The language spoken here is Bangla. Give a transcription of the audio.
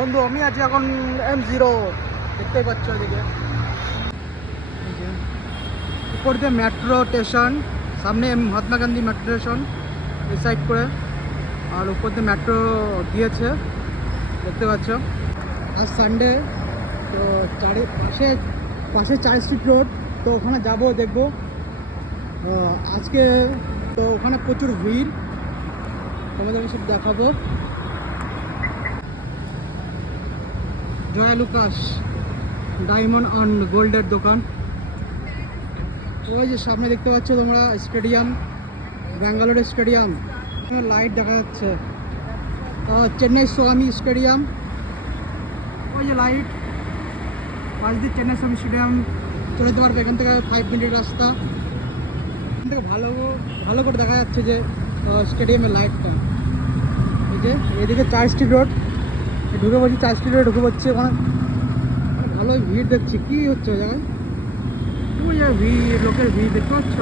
বন্ধু আমি আছি এখন M0 দেখতেই পাচ্ছ এদিকে উপর দিয়ে মেট্রো স্টেশন, সামনে মহাত্মা গান্ধী মেট্রো স্টেশন এই সাইড করে, আর উপর দিয়ে মেট্রো গিয়েছে দেখতে পাচ্ছ। আজ সানডে তো পাশে 4 স্ট্রিট রোড, তো ওখানে যাব দেখবো আজকে। তো ওখানে প্রচুর ভিড়, তোমাদের আমি সব দেখাবো। জয়া লুকাস ডায়মন্ড অ্যান্ড গোল্ডের দোকান। ওই যে সামনে দেখতে পাচ্ছ তোমরা স্টেডিয়াম, ব্যাঙ্গালোর স্টেডিয়াম, লাইট দেখা যাচ্ছে। চেন্নাই স্বামী স্টেডিয়াম, ওই যে লাইট পাশ দিয়ে চেন্নাই স্বামী স্টেডিয়াম চলে যেতে পারবে। এখান থেকে 5 মিনিট রাস্তা। এখান থেকে ভালো করে দেখা যাচ্ছে যে স্টেডিয়ামের লাইটটা। এই যে এদিকে 4 স্ট্রিট রোড ঢুকে পড়ছি, 4 স্ট্রিট রোড ঢুকে পড়ছি। ওখানে ভালোই ভিড় দেখছি, কি হচ্ছে ওই জায়গায়, ওই জায়গায় ভিড়, লোকের ভিড় দেখতে পাচ্ছ।